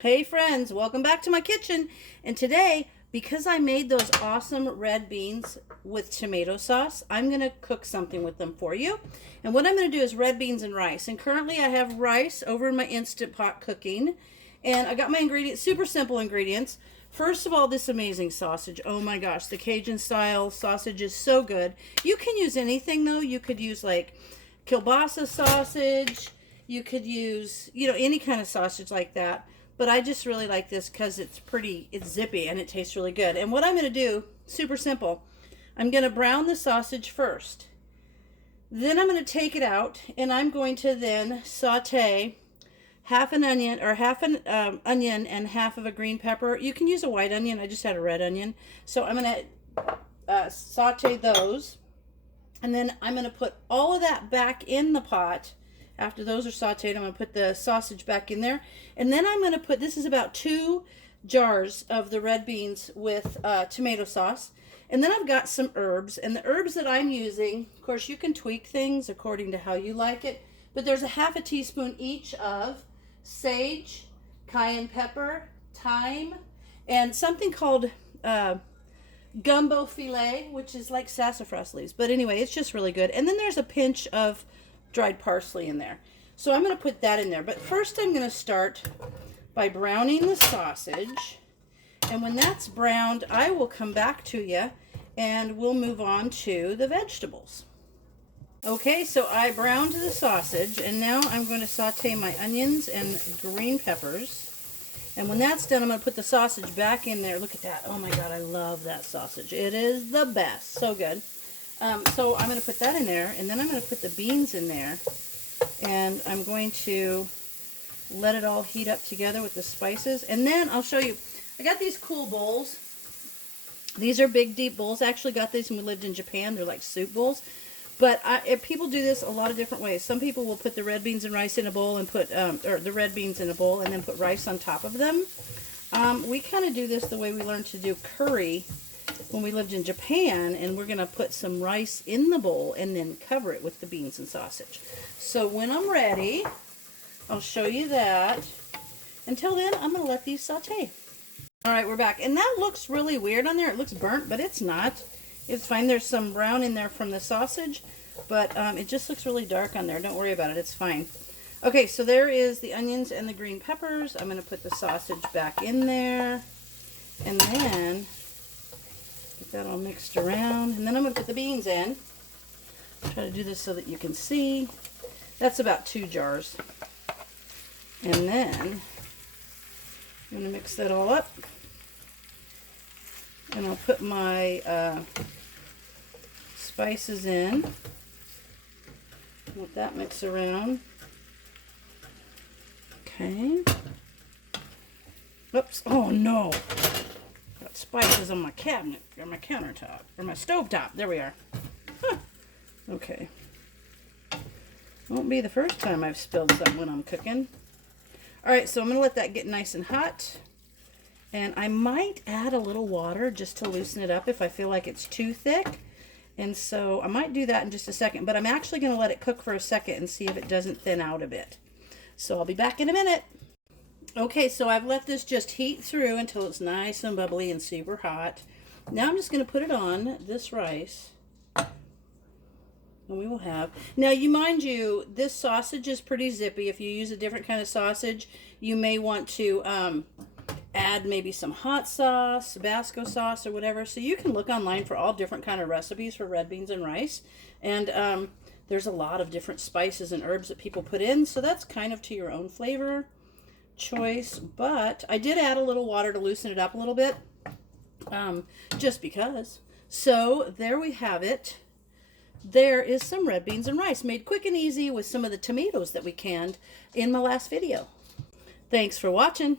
Hey friends, welcome back to my kitchen. And today, because I made those awesome red beans with tomato sauce, I'm going to cook something with them for you. And what I'm going to do is red beans and rice. And currently I have rice over in my Instant Pot cooking. And I got my ingredients, super simple ingredients. First of all, this amazing sausage. Oh my gosh, the Cajun style sausage is so good. You can use anything though. You could use like kielbasa sausage. You could use, any kind of sausage like that. But I just really like this because it's zippy and it tastes really good. And what I'm going to do, super simple, I'm going to brown the sausage first. Then I'm going to take it out and I'm going to then saute half an onion onion and half of a green pepper. You can use a white onion. I just had a red onion. So I'm going to saute those. And then I'm going to put all of that back in the pot. After those are sauteed, I'm going to put the sausage back in there. And then I'm going to put, this is about 2 jars of the red beans with tomato sauce. And then I've got some herbs. And the herbs that I'm using, of course, you can tweak things according to how you like it. But there's a half a teaspoon each of sage, cayenne pepper, thyme, and something called gumbo filet, which is like sassafras leaves. But anyway, it's just really good. And then there's a pinch of dried parsley in there. So I'm going to put that in there. But first I'm going to start by browning the sausage. And when that's browned, I will come back to you and we'll move on to the vegetables. Okay, so I browned the sausage and now I'm going to saute my onions and green peppers. And when that's done, I'm going to put the sausage back in there. Look at that. Oh my God, I love that sausage. It is the best. So good. So I'm going to put that in there, and then I'm going to put the beans in there, and I'm going to let it all heat up together with the spices. And then I'll show you, I got these cool bowls. These are big, deep bowls. I actually got these when we lived in Japan. They're like soup bowls. But people do this a lot of different ways. Some people will put the red beans and rice in a bowl and put, or the red beans in a bowl and then put rice on top of them. We kind of do this the way we learned to do curry when we lived in Japan, and we're going to put some rice in the bowl and then cover it with the beans and sausage. So when I'm ready, I'll show you that. Until then, I'm going to let these saute. All right, we're back. And that looks really weird on there. It looks burnt, but it's not. It's fine. There's some brown in there from the sausage, but it just looks really dark on there. Don't worry about it. It's fine. Okay, so there is the onions and the green peppers. I'm going to put the sausage back in there, and then get that all mixed around. And then I'm going to put the beans in. Try to do this so that you can see. That's about 2 jars. And then I'm going to mix that all up. And I'll put my spices in. Let that mix around. Okay. Oops. Oh no. Got spices on my cabinet, or my countertop, or my stovetop. There we are. Huh. Okay. Won't be the first time I've spilled something when I'm cooking. Alright, so I'm going to let that get nice and hot. And I might add a little water just to loosen it up if I feel like it's too thick. And so I might do that in just a second. But I'm actually going to let it cook for a second and see if it doesn't thin out a bit. So I'll be back in a minute. Okay, so I've let this just heat through until it's nice and bubbly and super hot. Now I'm just going to put it on this rice. And we will have... Now, mind you, this sausage is pretty zippy. If you use a different kind of sausage, you may want to add maybe some hot sauce, Tabasco sauce, or whatever. So you can look online for all different kind of recipes for red beans and rice. And there's a lot of different spices and herbs that people put in. So that's kind of to your own flavor choice. But I did add a little water to loosen it up a little bit. Just because. So there we have it. There is some red beans and rice made quick and easy with some of the tomatoes that we canned in my last video. Thanks for watching.